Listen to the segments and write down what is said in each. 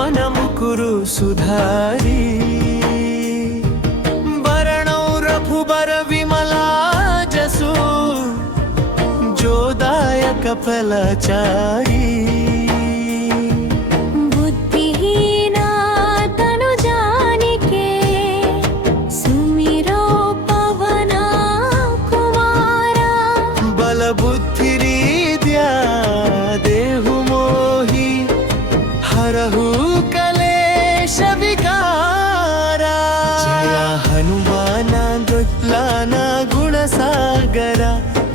मनमु कुरु सुधारी वरणौ रघुबर विमला जसु जोदायक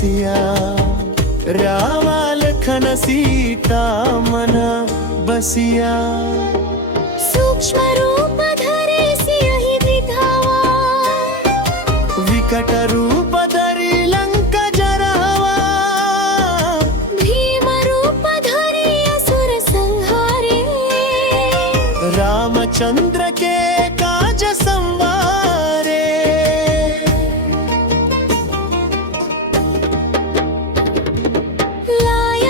रसिया राम लखन सीता मन बसिया। सूक्ष्म रूप धरे सियहि विधावा। विकट रूप धरि लंक जरावा भीम रूप धरे असुर संहारे। रामचंद्र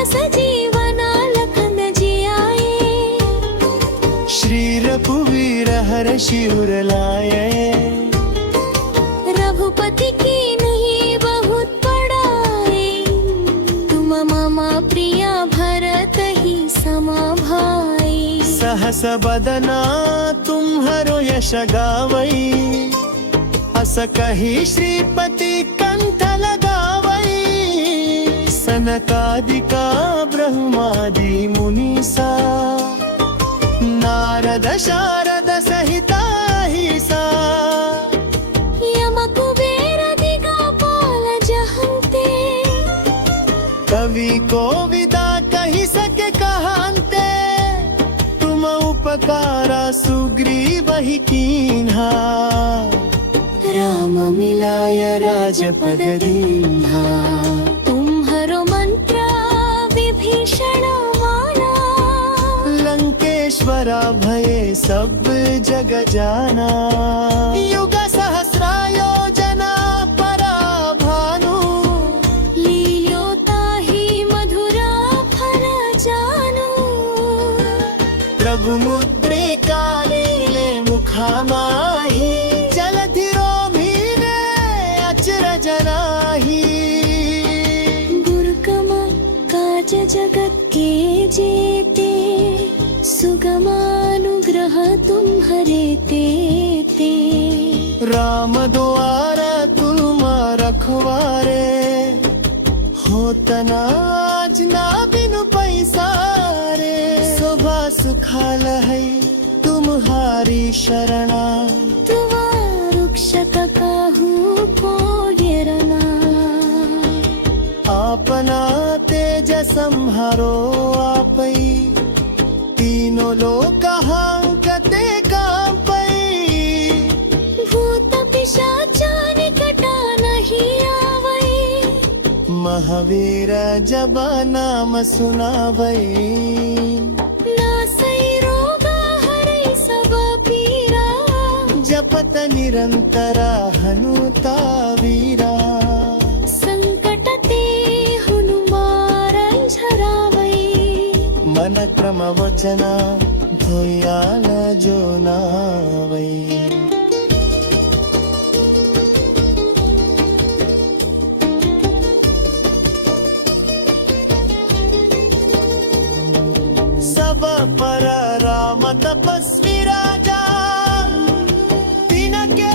सजीवना लखन जियाए श्री रघुवीर हर शिवर लाए। रघुपति की नहीं बहुत बड़ाई तुम मम प्रिय भरत ही समा सहस बदना तुम्हरो यश गावई। अस कही श्रीपति सनकादिका ब्रह्मादि मुनीसा नारद शारद सहिता सा यम कुबेर दिगपाल जहन्ते कवि को विदा कही सके कहांते तुम उपकारा सुग्रीव ही कीन्हा राम मिलाय राजपद दीन्हा सब जग जाना। युग सहस्रायोजना परा भानु लील्योता ही मधुरा फल जानु। प्रभु मुद्रे काले मुद्रिका लीले मुखामाही। जलधिरो भीने नाही दुर्गम काज जगत के जेते। सुगमानुग्रह तुम्हरे तेते राम द्वार तुम रखवारे। होतना आज ना बिनु पैसारे। शोभा सुखाल है तुम्हारी शरणा। तुवा रुक्षक काहू को गिरना आपना तेज संहारो भूत नहीं महावीर जब नाम सुनावै। नासै रोगा हरै सब पीरा। जपत निरंतरा हनुता वीरा మన క్రమవచన ధోయాల జోనావై సభ పర రామ తపస్వి రాజా తినకే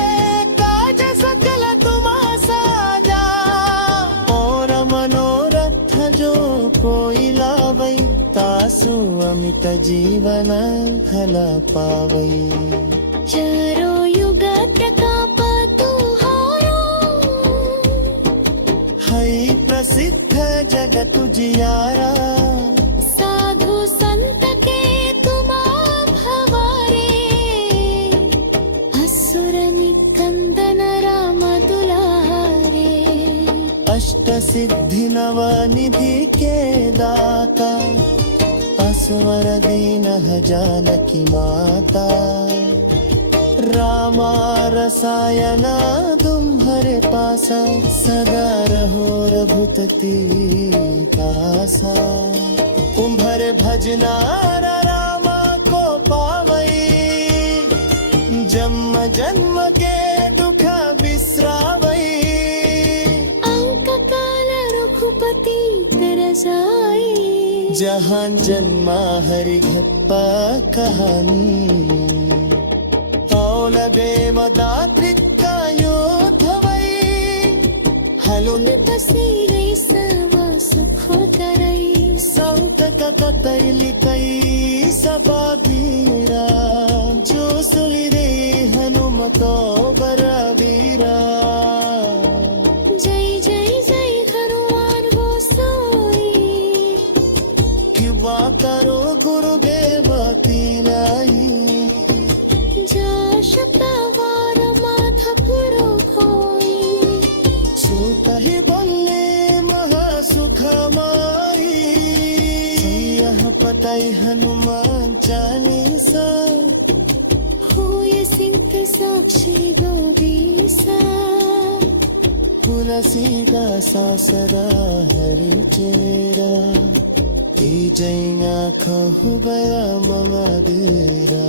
కాజ సకల తుమా సాజా ఓర మనోరథ జో కోయి तासु अमित जीवन फल पावै चरो युग प्रताप तुहारो है प्रसिद्ध जगत जियारा। साधु संत के तुमा भवारे असुर निकंदन राम दुलारे अष्ट सिद्धि नव निधि के दाता वरदेनः जानकि माता। रामा रसायना तुम हरे पासा सदा रहो रघुपति पासा कुंभर भजना जहाँ जन्मा हरि घप्पा कहानी औल देव दातृका योद्धवै हलुन तसिरै सर्व सुख करै कृपा करो गुरुदेव तीराई जा शब्दवार माधपुरो खोई सुत ही बल्ले महासुख माई यह पतई हनुमान चालीसा होय सिंह साक्षी गौरीसा तुलसी का सासरा हरि चेरा DJ nga kau bayar mga dera